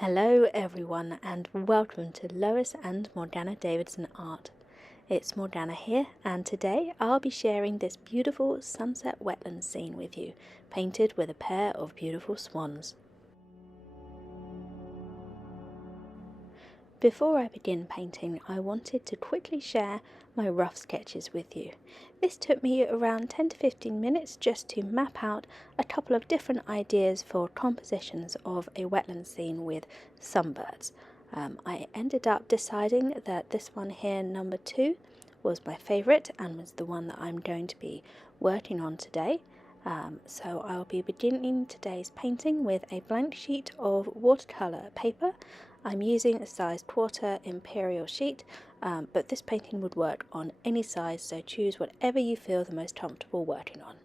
Hello everyone and welcome to Lois and Morgana Davidson Art. It's Morgana here and today I'll be sharing this beautiful sunset wetland scene with you, painted with a pair of beautiful swans. Before I begin painting, I wanted to quickly share my rough sketches with you. This took me around 10 to 15 minutes just to map out a couple of different ideas for compositions of a wetland scene with sunbirds. I ended up deciding that this one here, number 2, was my favourite and was the one that I'm going to be working on today. So I'll be beginning today's painting with a blank sheet of watercolour paper. I'm using a size 1/4 imperial sheet, but this painting would work on any size, so choose whatever you feel the most comfortable working on.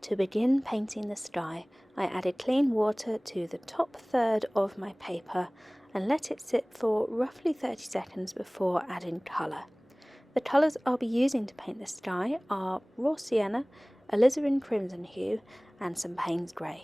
To begin painting the sky, I added clean water to the top third of my paper and let it sit for roughly 30 seconds before adding colour. The colours I'll be using to paint the sky are raw sienna, alizarin crimson hue and some Payne's grey.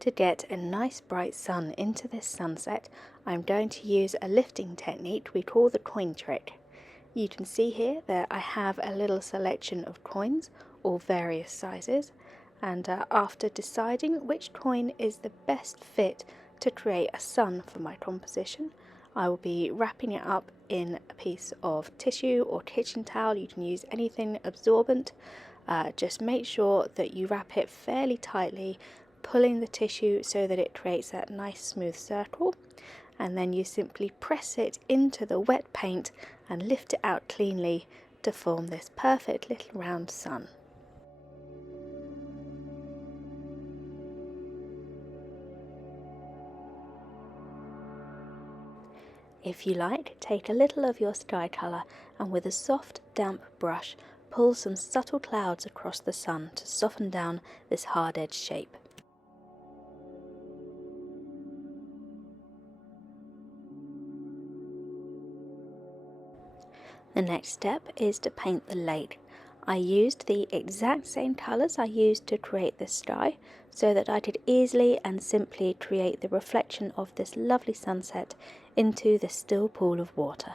To get a nice bright sun into this sunset, I'm going to use a lifting technique we call the coin trick. You can see here that I have a little selection of coins, all various sizes, and after deciding which coin is the best fit to create a sun for my composition, I will be wrapping it up in a piece of tissue or kitchen towel. You can use anything absorbent. Just make sure that you wrap it fairly tightly, pulling the tissue so that it creates that nice smooth circle, and then you simply press it into the wet paint and lift it out cleanly to form this perfect little round sun. If you like, take a little of your sky colour and with a soft damp brush pull some subtle clouds across the sun to soften down this hard edge shape. The next step is to paint the lake. I used the exact same colours I used to create the sky so that I could easily and simply create the reflection of this lovely sunset into the still pool of water.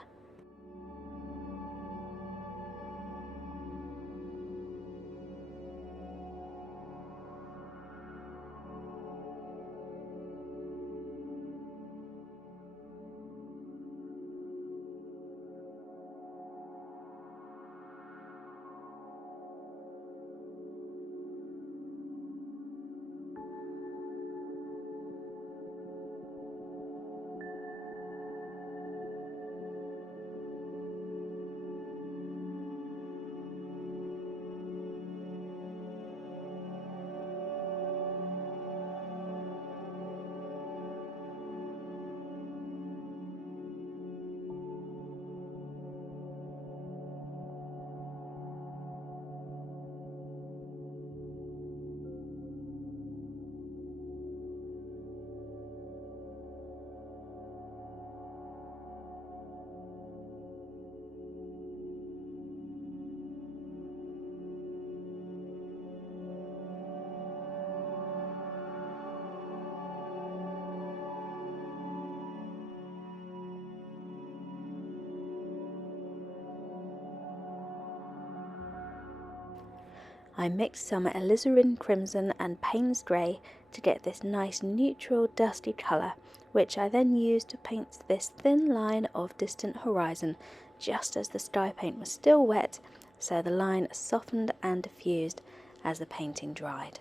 I mixed some alizarin crimson and Payne's grey to get this nice neutral dusty colour, which I then used to paint this thin line of distant horizon just as the sky paint was still wet, so the line softened and diffused as the painting dried.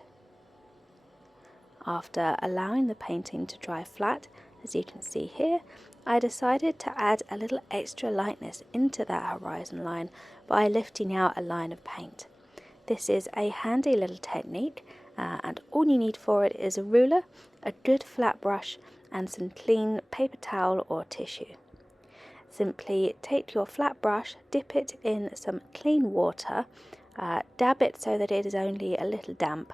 After allowing the painting to dry flat, as you can see here, I decided to add a little extra lightness into that horizon line by lifting out a line of paint. This is a handy little technique, and all you need for it is a ruler, a good flat brush and some clean paper towel or tissue. Simply take your flat brush, dip it in some clean water, dab it so that it is only a little damp,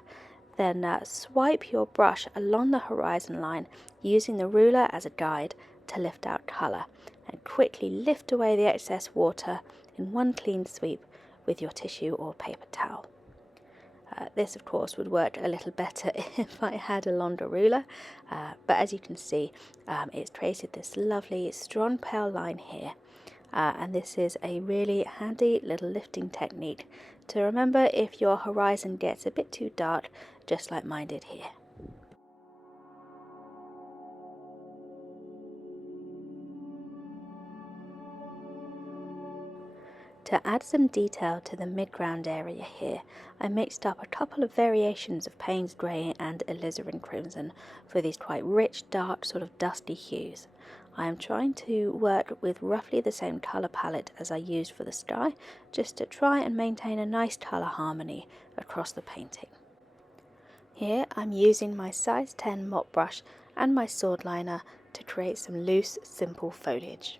then swipe your brush along the horizon line using the ruler as a guide to lift out colour, and quickly lift away the excess water in one clean sweep with your tissue or paper towel. This of course would work a little better if I had a longer ruler, but as you can see, it's created this lovely strong pale line here, and this is a really handy little lifting technique to remember if your horizon gets a bit too dark, just like mine did here. To add some detail to the midground area here, I mixed up a couple of variations of Payne's grey and alizarin crimson for these quite rich, dark, sort of dusty hues. I am trying to work with roughly the same colour palette as I used for the sky, just to try and maintain a nice colour harmony across the painting. Here I'm using my size 10 mop brush and my sword liner to create some loose, simple foliage.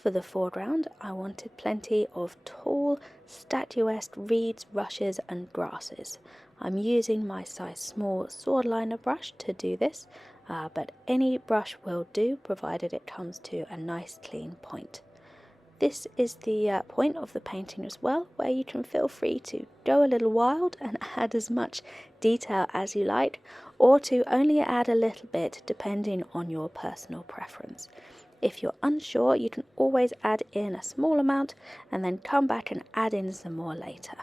For the foreground, I wanted plenty of tall, statuesque reeds, rushes and grasses. I'm using my size small sword liner brush to do this, but any brush will do, provided it comes to a nice clean point. This is the point of the painting as well, where you can feel free to go a little wild and add as much detail as you like, or to only add a little bit depending on your personal preference. If you're unsure, you can always add in a small amount and then come back and add in some more later.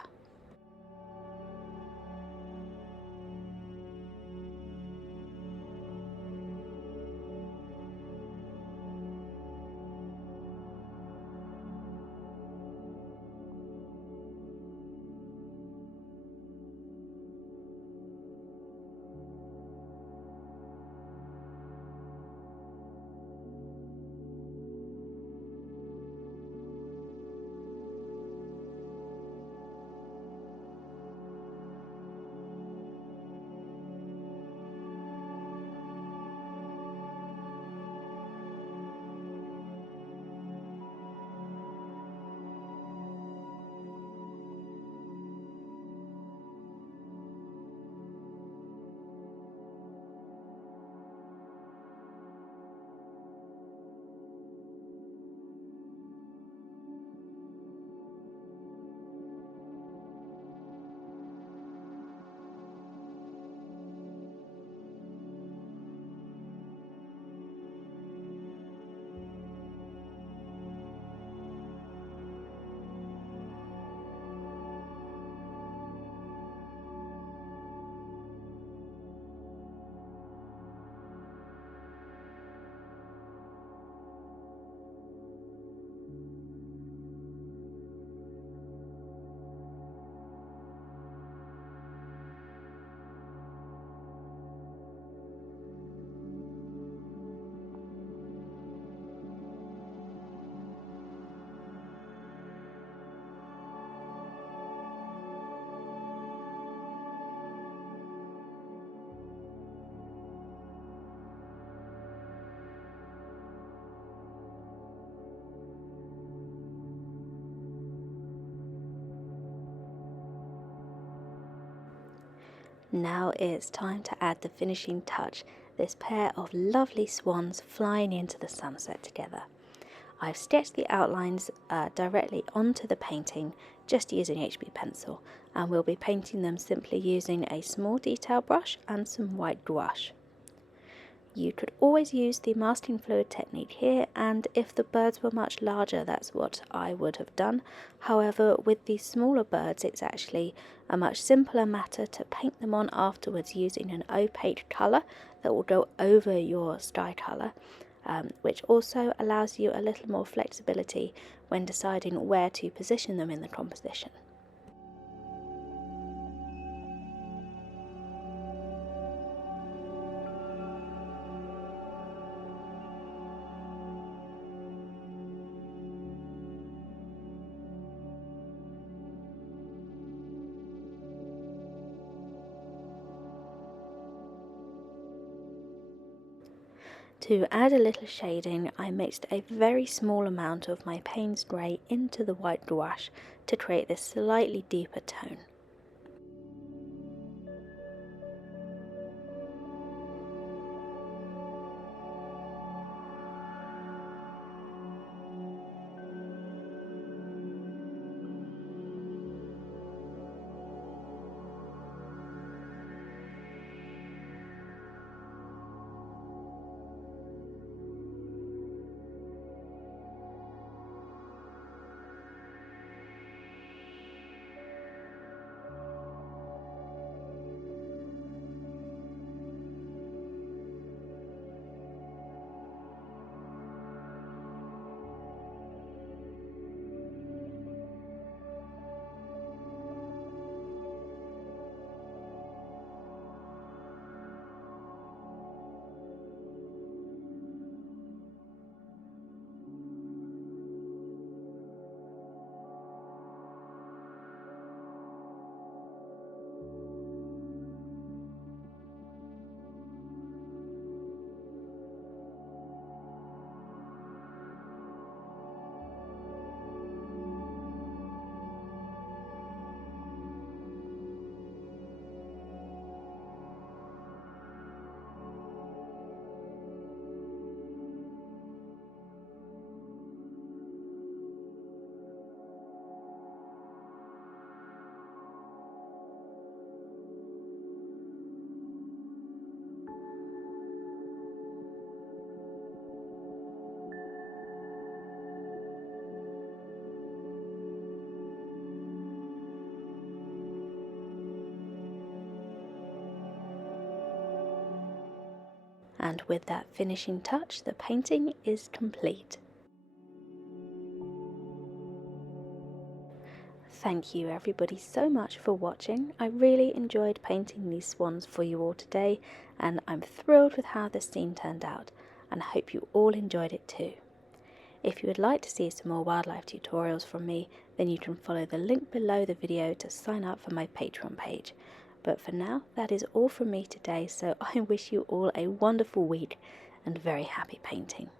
Now it's time to add the finishing touch, this pair of lovely swans flying into the sunset together. I've sketched the outlines directly onto the painting just using HB pencil, and we'll be painting them simply using a small detail brush and some white gouache. You could always use the masking fluid technique here, and if the birds were much larger, that's what I would have done. However, with these smaller birds, it's actually a much simpler matter to paint them on afterwards using an opaque colour that will go over your sky colour, which also allows you a little more flexibility when deciding where to position them in the composition. To add a little shading, I mixed a very small amount of my Payne's Grey into the white gouache to create this slightly deeper tone. And with that finishing touch, the painting is complete. Thank you everybody so much for watching. I really enjoyed painting these swans for you all today, and I'm thrilled with how the scene turned out, and I hope you all enjoyed it too. If you would like to see some more wildlife tutorials from me, then you can follow the link below the video to sign up for my Patreon page. But for now, that is all from me today, so I wish you all a wonderful week and very happy painting.